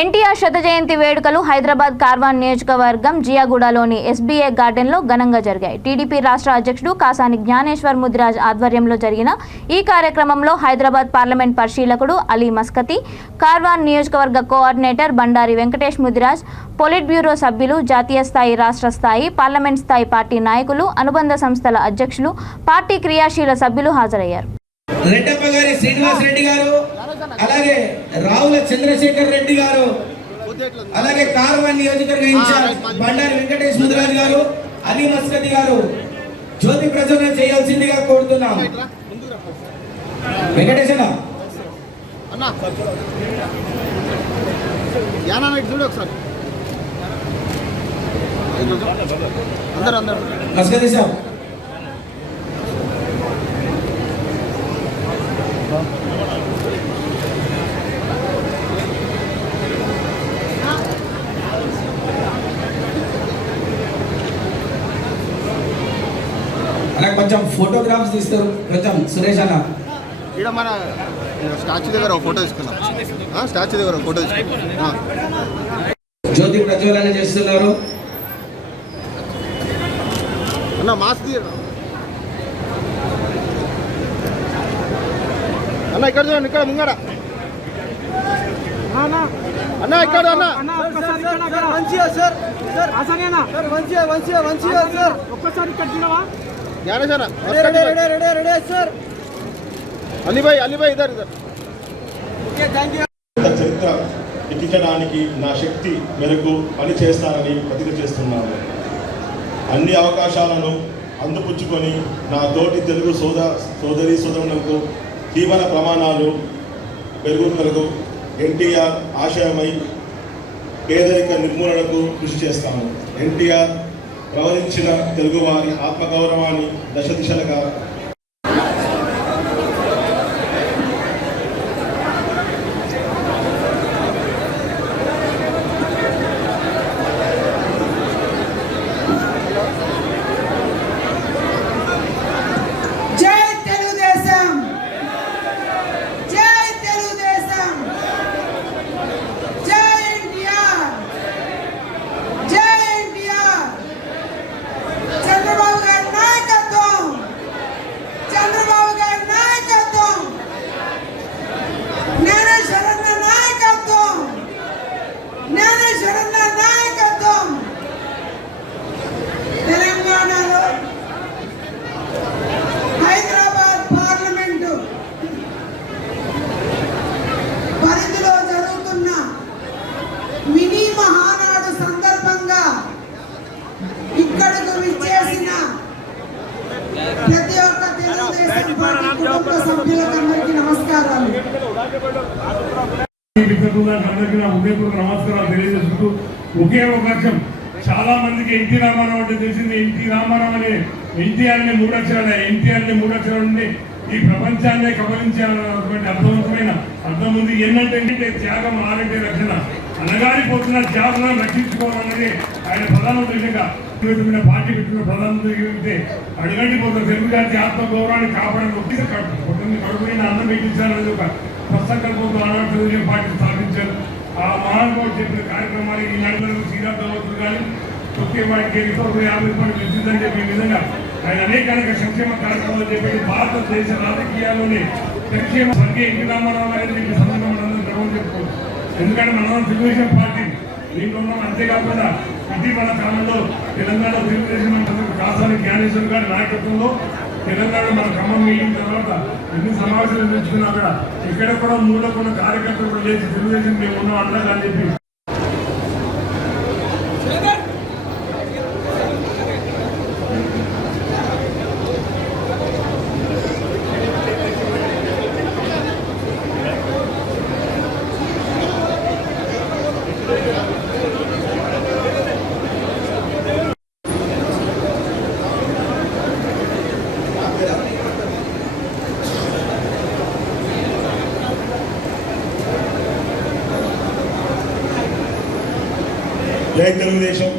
ఎన్టీఆర్ శత జయంతి వేడుకలు హైదరాబాద్ కార్వాన్ నియోజకవర్గం జియాగూడలోని ఎస్బీఏ గార్డెన్లో ఘనంగా జరిగాయి. టీడీపీ రాష్ట్ర అధ్యక్షుడు కాసాని జ్ఞానేశ్వర్ ముదిరాజ్ ఆధ్వర్యంలో జరిగిన ఈ కార్యక్రమంలో హైదరాబాద్ పార్లమెంట్ పరిశీలకుడు అలీ మస్కతి, కార్వాన్ నియోజకవర్గ coordinator Bandari Venkatesh Mudiraj, polit bureau సభ్యులు, జాతీయ స్థాయి, రాష్ట్ర స్థాయి, పార్లమెంట్ స్థాయి పార్టీ నాయకులు, అనుబంధ సంస్థల అధ్యక్షులు, పార్టీ క్రియాశీల సభ్యులు హాజరయ్యారు. రెడ్డప్ప గారి శ్రీనివాస్ రెడ్డి గారు, అలాగే రావుల చంద్రశేఖర్ రెడ్డి గారు, అలాగే కార్వాన్ నియోజకవర్గ ఇన్ఛార్జ్ బండారి వెంకటేష్ ముదిరాజ్ గారు, అలీ మస్కతి గారు జ్యోతి ప్రజ్వలన చేయాల్సిందిగా కోరుతున్నాం. వెంకటేష్ మస్కతి సార్, అలా కొంచెం ఫోటోగ్రాఫ్స్ తీస్తారు. కొంచెం సురేష్ అన్న ఇక్కడ మన స్టాచ్యూ దగ్గర ఒక ఫోటో తీసుకున్నాం. స్టాచ్యూ దగ్గర ఒక ఫోటో తీసుకున్నాం. జ్యోతి ప్రజ్వలన చేస్తున్నారు. అన్న మాస్క్ అన్న ఇక్కడ చూడండి, ఇక్కడ ముంగడ అన్న, ఇక్కడ అన్న మంచిగా సార్, ఒక్కసారి ఇక్కడ చూడవా సార్. అలీభాయ్ ఇద్దరు చరిత్ర ఎక్కించడానికి నా శక్తి మేరకు పని చేస్తానని ప్రతిజ్ఞ చేస్తున్నాను. అన్ని అవకాశాలను అందిపుచ్చుకొని నా తోటి తెలుగు సోదరి సోదరులకు జీవన ప్రమాణాలు పెరుగుదలకు ఎన్టీఆర్ ఆశయమై పేదరిక నిర్మూలనకు కృషి చేస్తాను. ఎన్టీఆర్ ప్రవహించిన తెలుగువారి ఆత్మగౌరవాన్ని దశ దిశలుగా ప్రతి ఒక్క తెలుగుదేశం పార్టీ కుటుంబ సభ్యులందరికీ నమస్కారాలు. నమస్కారాలు తెలియజేసుకుంటూ ఒకే అవకాశం. చాలా మందికి ఎన్టీ రామారావు అంటే తెలిసింది. ఎన్టీ రామారావు అనే ఎన్టీఆర్ని మూడు అక్షరాలు ఉండి ఈ ప్రపంచాన్నే కబలించాలన్నటువంటి అర్థవంతమైన అర్థం ఉంది. ఏంటంటే త్యాగం ఆరంటే రక్షణ, అనగారిపోతున్న త్యాగాలను రక్షించుకోవాలనేది ఆయన ప్రధాన ఉద్దేశంగా పార్టీ పెట్టిన ప్రధానమంత్రి అడుగంటిపోతున్న తెలుగు జాతి ఆత్మగౌరవాన్ని కాపాడడానికి కడుపుని అన్నం పెట్టించాలనేది ఒక ప్రసంకల్పంతో ఆనాడు తెలుగుదేశం పార్టీ స్థాపించారు. ఆ మహానుభావుడు చెప్పిన కార్యక్రమానికి ఈ నడుగులకు శ్రీరామవుతుంది కానీ తొక్కే వాటికి 50 రూపాయలు వెచ్చిందని చెప్పే విధంగా ఆయన అనేక సంక్షేమ కార్యక్రమాలు చెప్పి భారతదేశ రాజకీయాల్లోనే సంక్షేమ స్వర్గీయ ఎన్టీ రామారావు గారి సందర్భంగా మనందరం గర్వం చెప్పుకోవచ్చు. ఎందుకంటే మనం తెలుగుదేశం పార్టీ దీంట్లో ఉన్నాం. అంతేకాకుండా ఇటీవల కాలంలో తెలంగాణ తెలుగుదేశం కాసాని జ్ఞానేశ్వర్ గారి నాయకత్వంలో తెలంగాణ మన ఖమ్మం మీటింగ్ తర్వాత ఎన్ని సమావేశాలు తెచ్చుకున్నా కూడా ఇక్కడ కూడా మూడో కొన్ని కార్యకర్తలు కూడా లేచి తెలుగుదేశం మేము ఉన్నాం అంటారు అని చెప్పి జై తెలుగుదేశం.